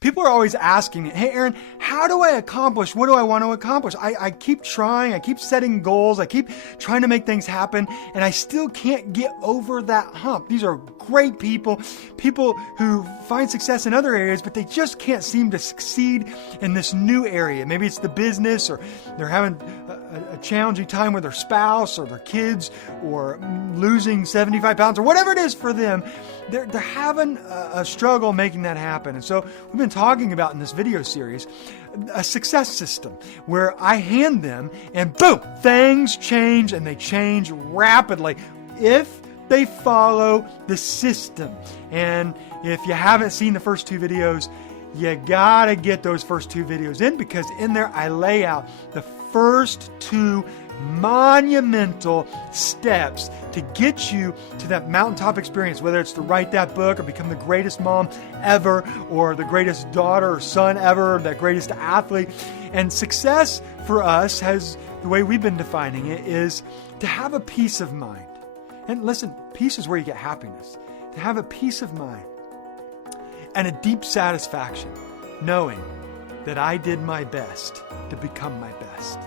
People are always asking me, hey, Aaron, how do I accomplish what do I want to accomplish? I keep trying, I keep setting goals, I keep trying to make things happen, and I still can't get over that hump. These are great people who find success in other areas, but they just can't seem to succeed in this new area. Maybe it's the business, or they're having a challenging time with their spouse or their kids, or losing 75 pounds, or whatever it is for them. They're having a struggle making that happen. And so we've been talking about in this video series a success system where I hand them and boom, things change, and they change rapidly if they follow the system. And if you haven't seen the first two videos, you gotta get those first two videos in, because in there I lay out the first two monumental steps to get you to that mountaintop experience, whether it's to write that book or become the greatest mom ever, or the greatest daughter or son ever, or the greatest athlete. And success for us, has the way we've been defining it, is to have a peace of mind. And listen, peace is where you get happiness. To have a peace of mind and a deep satisfaction knowing that I did my best to become my best.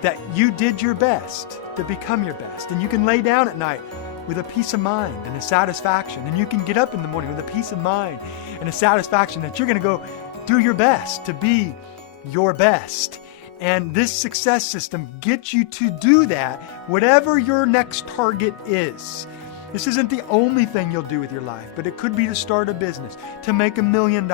That you did your best to become your best. And you can lay down at night with a peace of mind and a satisfaction. And you can get up in the morning with a peace of mind and a satisfaction that you're going to go do your best to be your best. And this success system gets you to do that, whatever your next target is. This isn't the only thing you'll do with your life, but it could be to start a business, to make $1 million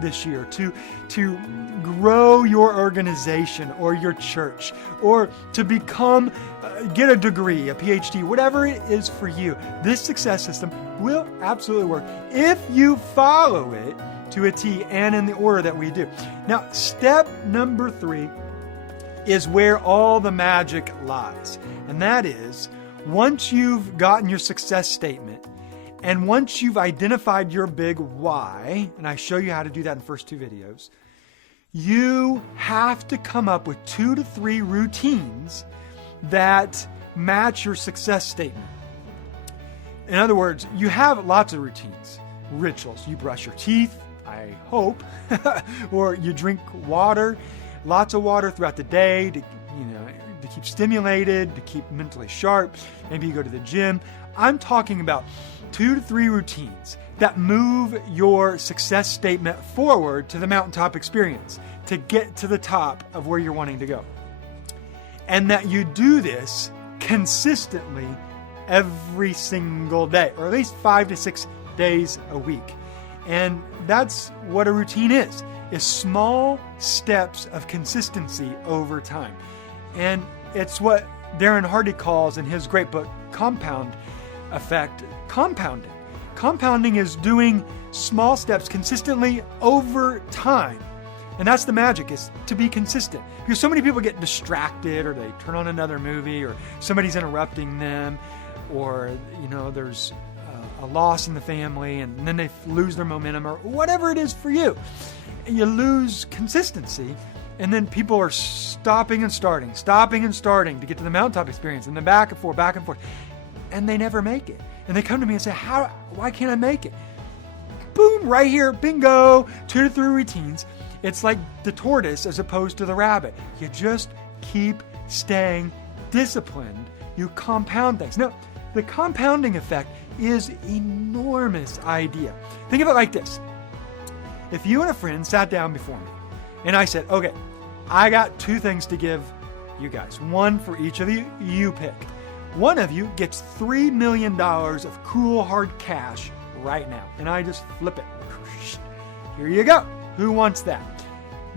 this year, to grow your organization or your church, or to become, get a degree, a PhD, whatever it is for you. This success system will absolutely work if you follow it to a T and in the order that we do. Now, step number 3 is where all the magic lies, and that is, once you've gotten your success statement, and once you've identified your big why, and I show you how to do that in the first 2 videos, you have to come up with 2 to 3 routines that match your success statement. In other words, you have lots of routines, rituals. You brush your teeth, I hope, or you drink water, lots of water throughout the day to keep stimulated, to keep mentally sharp. Maybe you go to the gym. I'm talking about 2 to 3 routines that move your success statement forward to the mountaintop experience, to get to the top of where you're wanting to go. And that you do this consistently every single day, or at least 5 to 6 days a week. And that's what a routine is small steps of consistency over time. And it's what Darren Hardy calls in his great book, Compound Effect, compounding. Compounding is doing small steps consistently over time. And that's the magic, is to be consistent. Because so many people get distracted, or they turn on another movie, or somebody's interrupting them, or, there's a loss in the family, and then they lose their momentum, or whatever it is for you. And you lose consistency. And then people are stopping and starting to get to the mountaintop experience, and then back and forth, and they never make it. And they come to me and say, why can't I make it? Boom, right here, bingo, 2 to 3 routines. It's like the tortoise as opposed to the rabbit. You just keep staying disciplined. You compound things. Now, the compounding effect is enormous idea. Think of it like this. If you and a friend sat down before me, and I said, okay, I got 2 things to give you guys. 1 for each of you. You pick. One of you gets $3 million of cool hard cash right now. And I just flip it. Here you go. Who wants that?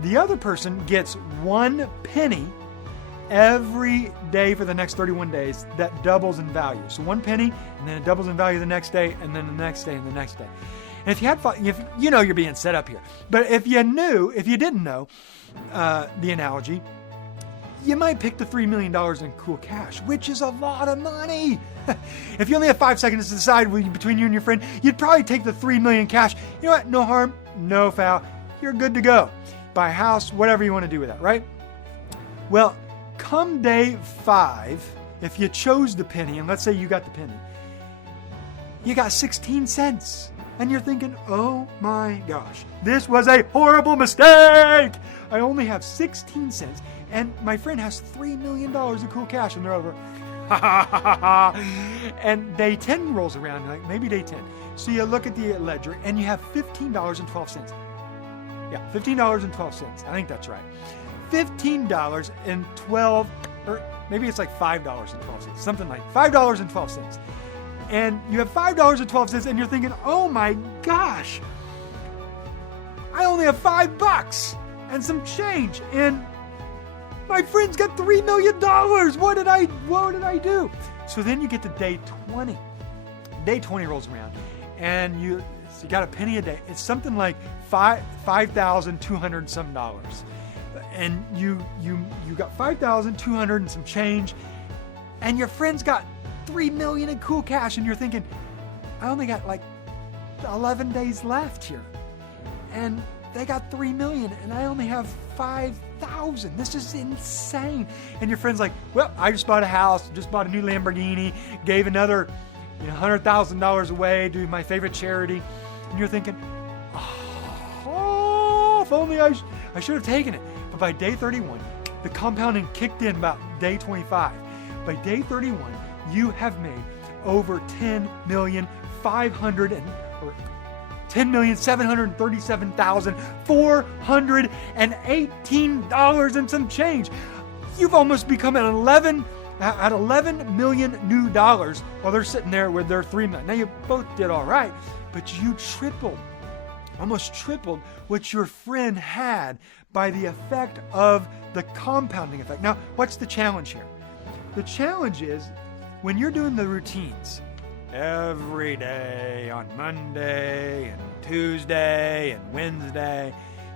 The other person gets 1 penny every day for the next 31 days that doubles in value. So 1 penny, and then it doubles in value the next day, and then the next day, and the next day. And if you had fun, you know you're being set up here. But if you didn't know the analogy, you might pick the $3 million in cool cash, which is a lot of money. If you only have 5 seconds to decide between you and your friend, you'd probably take the $3 million cash. You know what? No harm, no foul. You're good to go. Buy a house, whatever you want to do with that, right? Well, come day 5, if you chose the penny, and let's say you got the penny, you got 16 cents. And you're thinking, oh my gosh, this was a horrible mistake. I only have 16 cents and my friend has $3 million of cool cash, and they're over. And day 10 rolls around, like maybe day 10. So you look at the ledger and you have $15.12. Yeah, $15.12. I think that's right. $15.12, or maybe it's like $5.12, something like $5.12. And you have $5.12 and you're thinking, oh my gosh, I only have $5 and some change, and my friend's got $3 million. What did I do? So then you get to day 20. Day 20 rolls around and you got a penny a day. It's something like $5,200 and some dollars. And you got $5,200 and some change, and your friend's got $3 million in cool cash, and you're thinking, I only got like 11 days left here, and they got $3 million, and I only have $5,000. This is insane. And your friend's like, well, I just bought a house, just bought a new Lamborghini, gave another $100,000 away to my favorite charity, and you're thinking, oh, if only I should have taken it. But by day 31, the compounding kicked in about day 25. By day 31, you have made over $10,737,418 and some change. You've almost become at 11 million new dollars while they're sitting there with their $3 million. Now you both did all right, but you almost tripled what your friend had by the effect of the compounding effect. Now, what's the challenge here? The challenge is when you're doing the routines every day on Monday and Tuesday and Wednesday,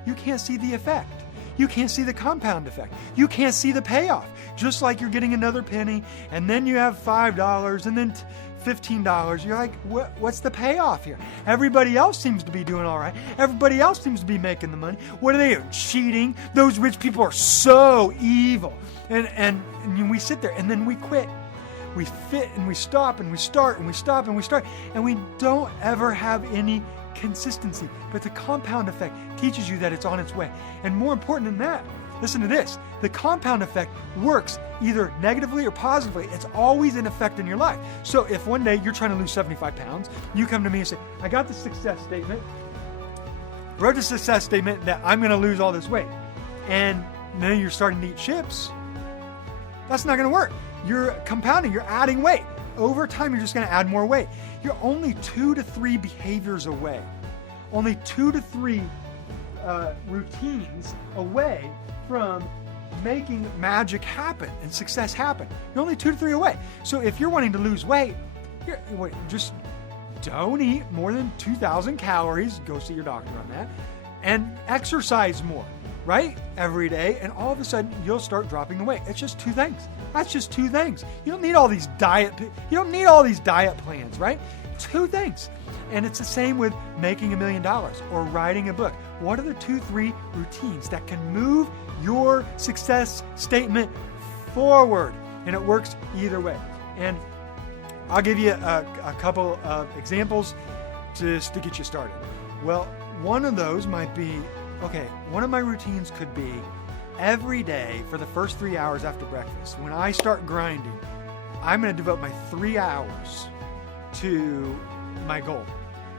you can't see the effect. You can't see the compound effect. You can't see the payoff. Just like you're getting another penny, and then you have $5, and then $15. You're like, what's the payoff here? Everybody else seems to be doing all right. Everybody else seems to be making the money. What are they doing? Cheating? Those rich people are so evil. And we sit there, and then we quit. We fit, and we stop, and we start, and we stop, and we start, and we don't ever have any consistency. But the compound effect teaches you that it's on its way. And more important than that, listen to this. The compound effect works either negatively or positively. It's always an effect in your life. So if one day you're trying to lose 75 pounds, you come to me and say, I got the success statement, wrote the success statement that I'm going to lose all this weight. And then you're starting to eat chips. That's not going to work. You're compounding, you're adding weight. Over time, you're just going to add more weight. You're only 2 to 3 behaviors away. Only 2 to 3 routines away from making magic happen and success happen. You're only 2 to 3 away. So if you're wanting to lose weight, just don't eat more than 2,000 calories. Go see your doctor on that. And exercise more, right? Every day. And all of a sudden, you'll start dropping the weight. It's just 2 things. That's just 2 things. You don't need all these diet plans, right? 2 things. And it's the same with making $1 million or writing a book. What are the 2-3 routines that can move your success statement forward? And it works either way. And I'll give you a couple of examples just to get you started. Well, one of those might be, one of my routines could be every day for the first 3 hours after breakfast. When I start grinding, I'm going to devote my 3 hours to my goal,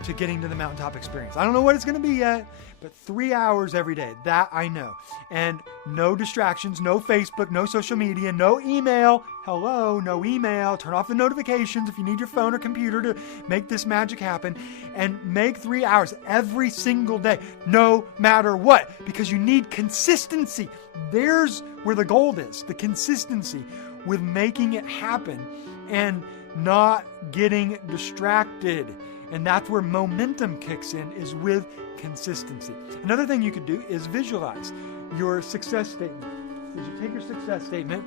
to getting to the mountaintop experience. I don't know what it's going to be yet, but 3 hours every day, that I know. And no distractions, no Facebook, no social media, no email. Hello, no email. Turn off the notifications if you need your phone or computer to make this magic happen. And make 3 hours every single day, no matter what, because you need consistency. There's where the gold is, the consistency with making it happen and not getting distracted. And that's where momentum kicks in, is with consistency. Another thing you could do is visualize your success statement. Is you take your success statement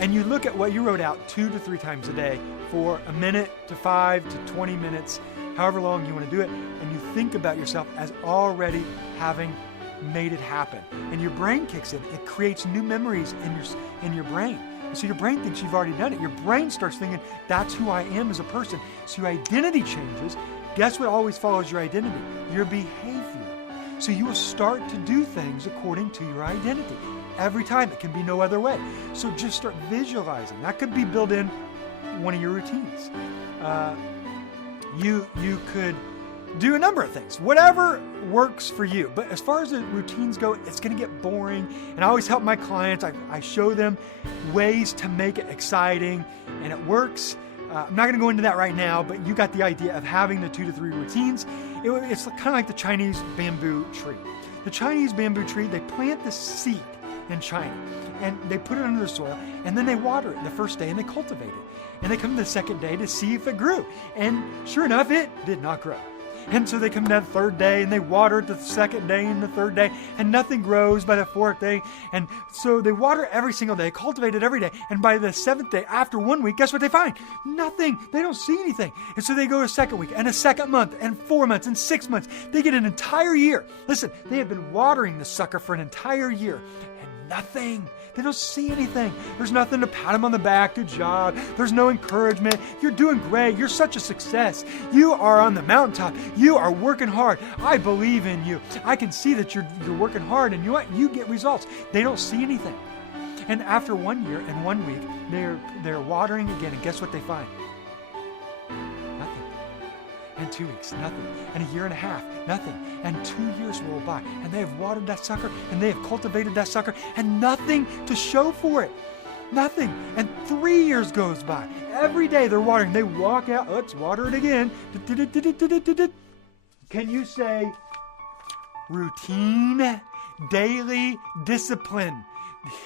and you look at what you wrote out 2 to 3 times a day for a minute to 5 to 20 minutes, however long you want to do it, and you think about yourself as already having made it happen. And your brain kicks in. It creates new memories in your brain. So your brain thinks you've already done it. Your brain starts thinking, that's who I am as a person. So your identity changes, guess what always follows your identity? Your behavior. So you will start to do things according to your identity. Every time. It can be no other way. So just start visualizing. That could be built in one of your routines. You could do a number of things, whatever works for you. But as far as the routines go, it's going to get boring. And I always help my clients. I show them ways to make it exciting, and it works. I'm not going to go into that right now, but you got the idea of having the 2 to 3 routines. It's kind of like the Chinese bamboo tree. The Chinese bamboo tree, they plant the seed in China, and they put it under the soil, and then they water it the first day, and they cultivate it. And they come the second day to see if it grew. And sure enough, it did not grow. And so they come to the third day, and they water it the second day and the third day, and nothing grows by the fourth day. And so they water every single day, cultivate it every day. And by the 7th day, after 1 week, guess what they find? Nothing. They don't see anything. And so they go a second week, and a second month, and 4 months, and 6 months. They get an entire year. Listen, they have been watering the sucker for an entire year, and nothing. They don't see anything. There's nothing to pat them on the back. Good job. There's no encouragement. You're doing great. You're such a success. You are on the mountaintop. You are working hard. I believe in you. I can see that you're working hard, and you know what? You get results. They don't see anything. And after 1 year and 1 week, they're watering again, and guess what they find? Nothing. And 2 weeks, nothing. And a year and a half, nothing. And 2 years roll by, and they have watered that sucker, and they have cultivated that sucker, and nothing to show for it. Nothing. And 3 years goes by. Every day they're watering. They walk out. Let's water it again. Can you say routine, daily discipline,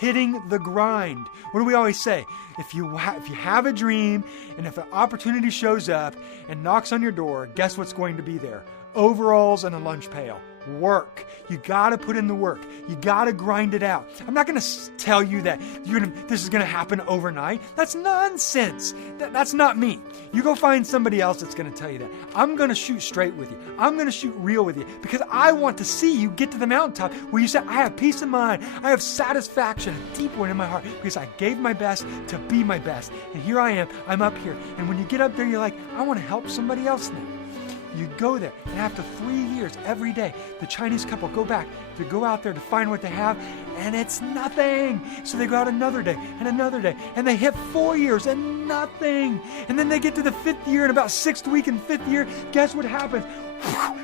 hitting the grind? What do we always say? If you have a dream, and if an opportunity shows up and knocks on your door, guess what's going to be there? Overalls and a lunch pail. Work. You got to put in the work. You got to grind it out. I'm not going to tell you that this is going to happen overnight. That's nonsense. That's not me. You go find somebody else that's going to tell you that. I'm going to shoot straight with you. I'm going to shoot real with you, because I want to see you get to the mountaintop where you say, I have peace of mind. I have satisfaction, a deep one in my heart, because I gave my best to be my best. And here I am. I'm up here. And when you get up there, you're like, I want to help somebody else now. You go there, and after 3 years, every day, the Chinese couple go back to go out there to find what they have, and it's nothing. So they go out another day, and they hit 4 years, and nothing. And then they get to the 5th year, and about 6th week in 5th year, guess what happens?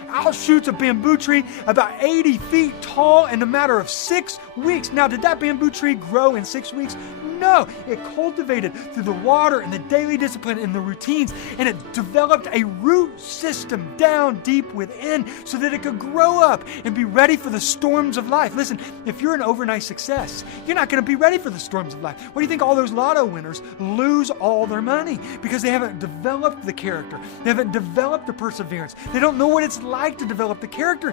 Out shoots a bamboo tree about 80 feet tall in a matter of 6 weeks. Now, did that bamboo tree grow in 6 weeks? No, it cultivated through the water and the daily discipline and the routines, and it developed a root system down deep within so that it could grow up and be ready for the storms of life. Listen, if you're an overnight success, you're not going to be ready for the storms of life. Why do you think all those lotto winners lose all their money? Because they haven't developed the character. They haven't developed the perseverance. They don't know what it's like to develop the character,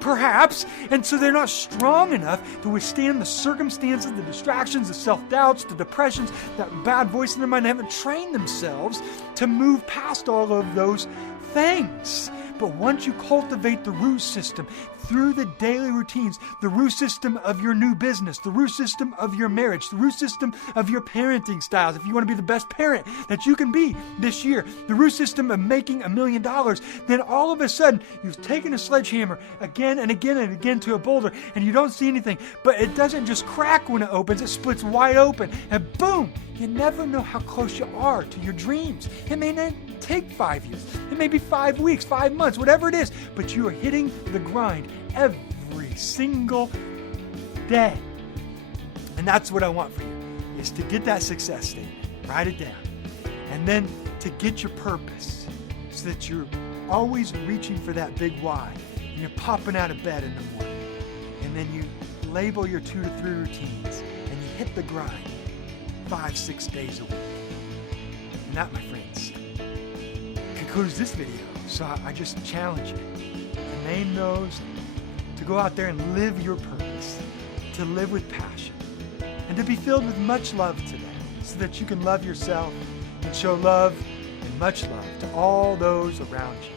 perhaps, and so they're not strong enough to withstand the circumstances, the distractions, the self-doubts, the depressions, that bad voice in their mind. They haven't trained themselves to move past all of those things. But once you cultivate the root system through the daily routines, the root system of your new business, the root system of your marriage, the root system of your parenting styles, if you want to be the best parent that you can be this year, the root system of making $1 million, then all of a sudden you've taken a sledgehammer again and again and again to a boulder, and you don't see anything, but it doesn't just crack when it opens, it splits wide open, and boom, you never know how close you are to your dreams. It may not take 5 years, it may be 5 weeks, 5 months, whatever it is, but you are hitting the grind every single day. And that's what I want for you, is to get that success statement, write it down, and then to get your purpose so that you're always reaching for that big why, and you're popping out of bed in the morning, and then you label your 2 to 3 routines, and you hit the grind 5-6 days a week. And that, my friends, concludes this video. So I just challenge you to name those, to go out there and live your purpose, to live with passion, and to be filled with much love today, so that you can love yourself and show love and much love to all those around you.